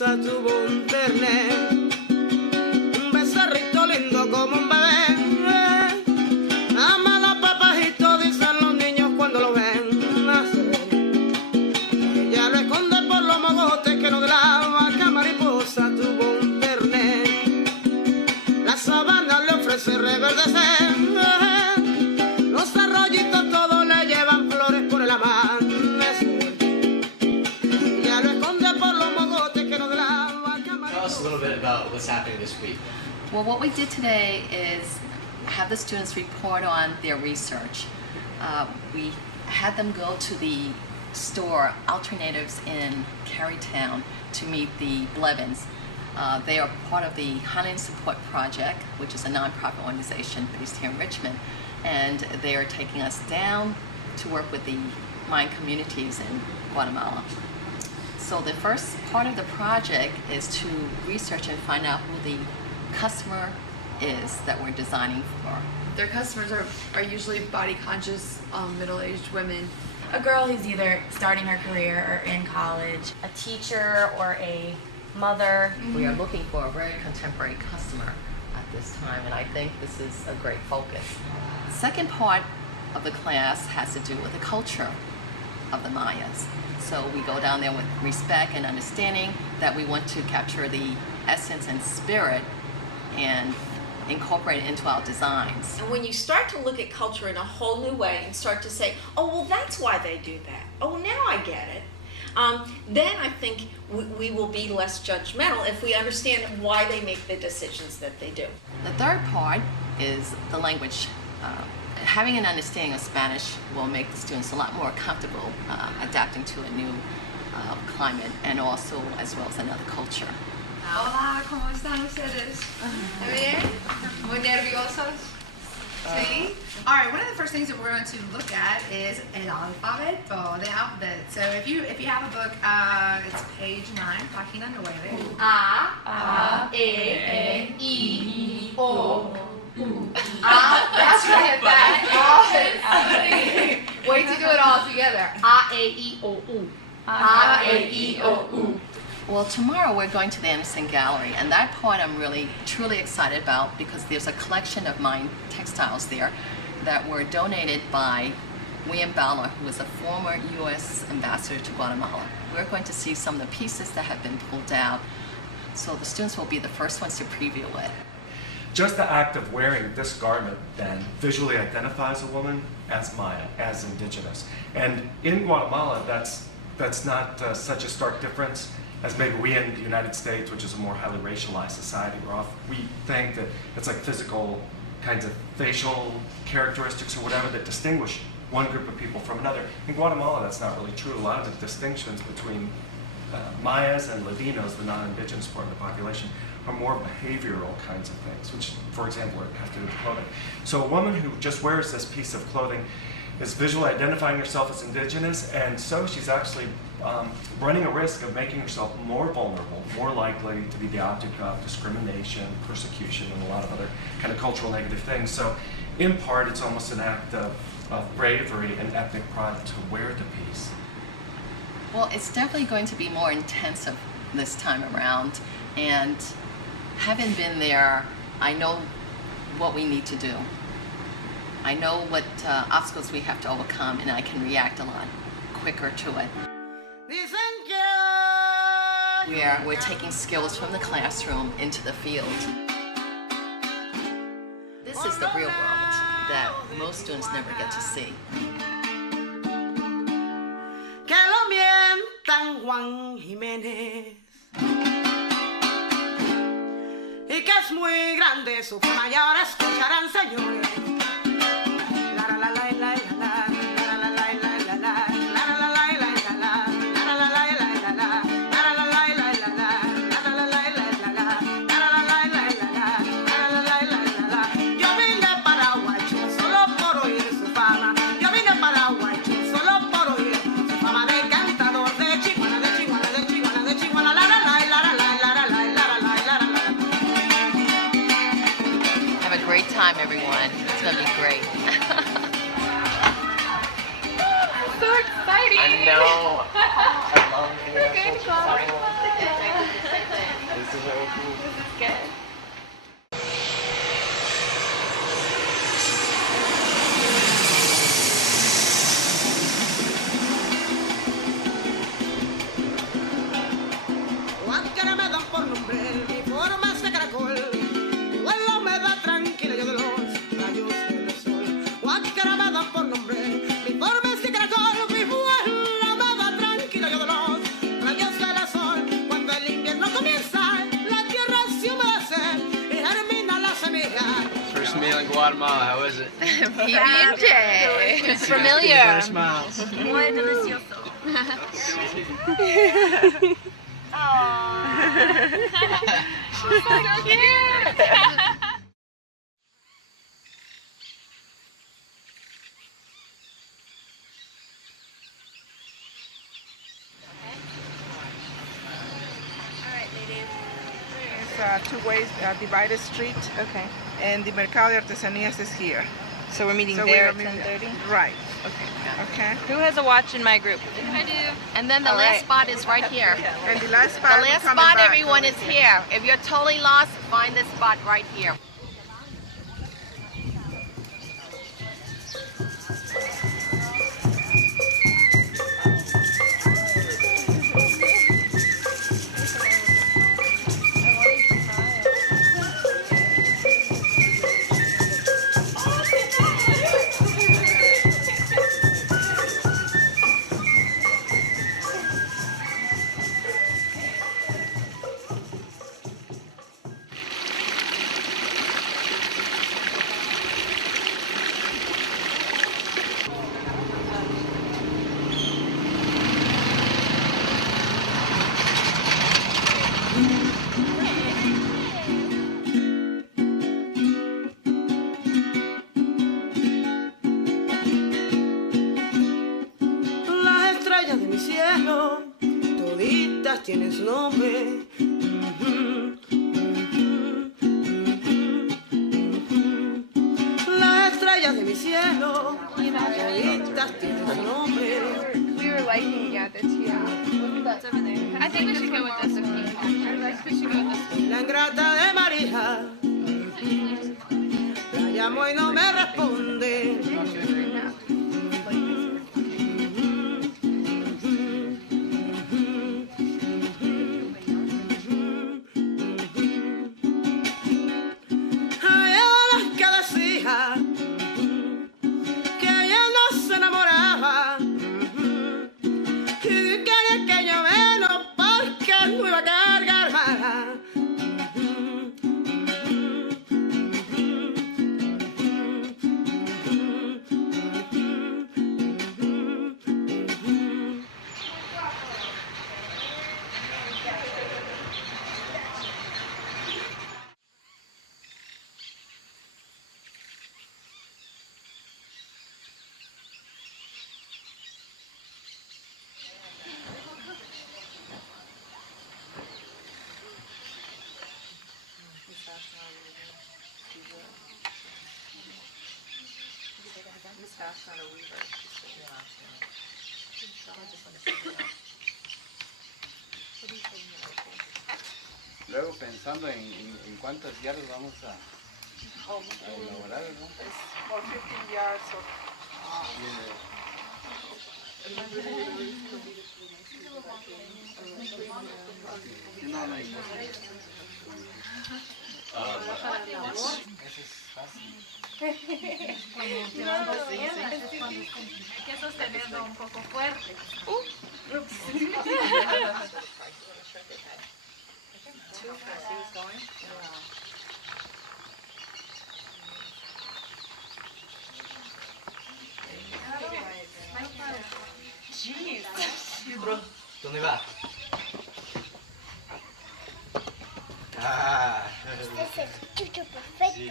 mariposa tuvo un terner, un becerrito lindo como un bebé. Ama los papajitos, dicen los niños cuando lo ven nacer. Ella lo esconde por los mogotes que no de la vaca. Mariposa tuvo un terner, la sabana le ofrece reverdecer. Los arroyitos todos le llevan flores por el amanecer. Ella lo esconde por los mogotes que no de la vaca. Tell us a little bit about what's happening this week. Well, what we did today is have the students report on their research. We had them go to the store Alternatives in Carytown to meet the Blevins. They are part of the Highland Support Project, which is a nonprofit organization based here in Richmond, and they are taking us down to work with the Mayan communities in Guatemala. So the first part of the project is to research and find out who the customer is that we're designing for. Their customers are usually body conscious, middle-aged women. A girl who's either starting her career or in college. A teacher or a mother. We are looking for a very contemporary customer at this time, and I think this is a great focus. The second part of the class has to do with the culture of the Mayas. So we go down there with respect and understanding that we want to capture the essence and spirit and incorporate it into our designs. And when you start to look at culture in a whole new way and start to say, oh, well, that's why they do that. Oh, now I get it. Then I think we will be less judgmental if we understand why they make the decisions that they do. The third part is the language. Having an understanding of Spanish will make the students a lot more comfortable adapting to a new climate and also as well as another culture. Hola, ¿cómo están ustedes? ¿Está bien? ¿Muy nerviosos? Sí? Alright, one of the first things that we're going to look at is el alfabeto, the alphabet. So if you have a book, it's page 9, página 9. A, E, I, O, U. That's right, that. Wait to do it all together. A, E, I, O, U. A, E, I, O, U. Well, tomorrow we're going to the Anderson Gallery, and that part I'm really truly excited about because there's a collection of Mayan textiles there that were donated by William Ballard, who was a former U.S. ambassador to Guatemala. We're going to see some of the pieces that have been pulled out, so the students will be the first ones to preview it. Just the act of wearing this garment then visually identifies a woman as Maya, as indigenous. And in Guatemala, that's not such a stark difference as maybe we in the United States, which is a more highly racialized society, we think that it's like physical kinds of facial characteristics or whatever that distinguish one group of people from another. In Guatemala, that's not really true. A lot of the distinctions between Mayas and Ladinos, the non-indigenous part of the population, are more behavioral kinds of things, which, for example, have to do with clothing. So a woman who just wears this piece of clothing is visually identifying herself as indigenous, and so she's actually running a risk of making herself more vulnerable, more likely to be the object of discrimination, persecution, and a lot of other kind of cultural negative things. So in part, it's almost an act of bravery and ethnic pride to wear the piece. Well, it's definitely going to be more intensive this time around, and having been there, I know what we need to do. I know what obstacles we have to overcome, and I can react a lot quicker to it. We're taking skills from the classroom into the field. This is the real world that most students never get to see. Que lo mientan Juan Jiménez y que es muy grande su fama y ahora escucharán, señores. La la la la la la. Time, everyone. It's going to be great. So exciting! I know. I love international travel. Guatemala. How is it? PB&J. It's familiar. Smiles. Muy delicioso. She's so cute. Two ways, divided street. Okay. And the Mercado de Artesanías is here. So we're meeting So there at we're meeting 10:30? Right. Okay. Okay. Who has a watch in my group? I do. And then the All last right. spot is right here. And the last The spot, we're last coming spot, back everyone, over is here. here. If you're totally lost, find this spot right here. Las estrellas de mi cielo, toditas tienen su nombre. Las estrellas de mi cielo, toditas tienen su nombre. We were liking, yeah, the tea. I think we should go with this one. We should go with this. La ingrata de María, la llamo y no me responde. Hay olas que decían que ella no se enamoraba y quería que yo menos porque no iba a cargar mala. Luego pensando en cuántas yardas vamos a elaborar, ¿no? For 15 yards of Eso es fácil. Hay que sostenerlo un poco fuerte. ¿Dónde va? Ah. Este es el chucho perfecto. Sí.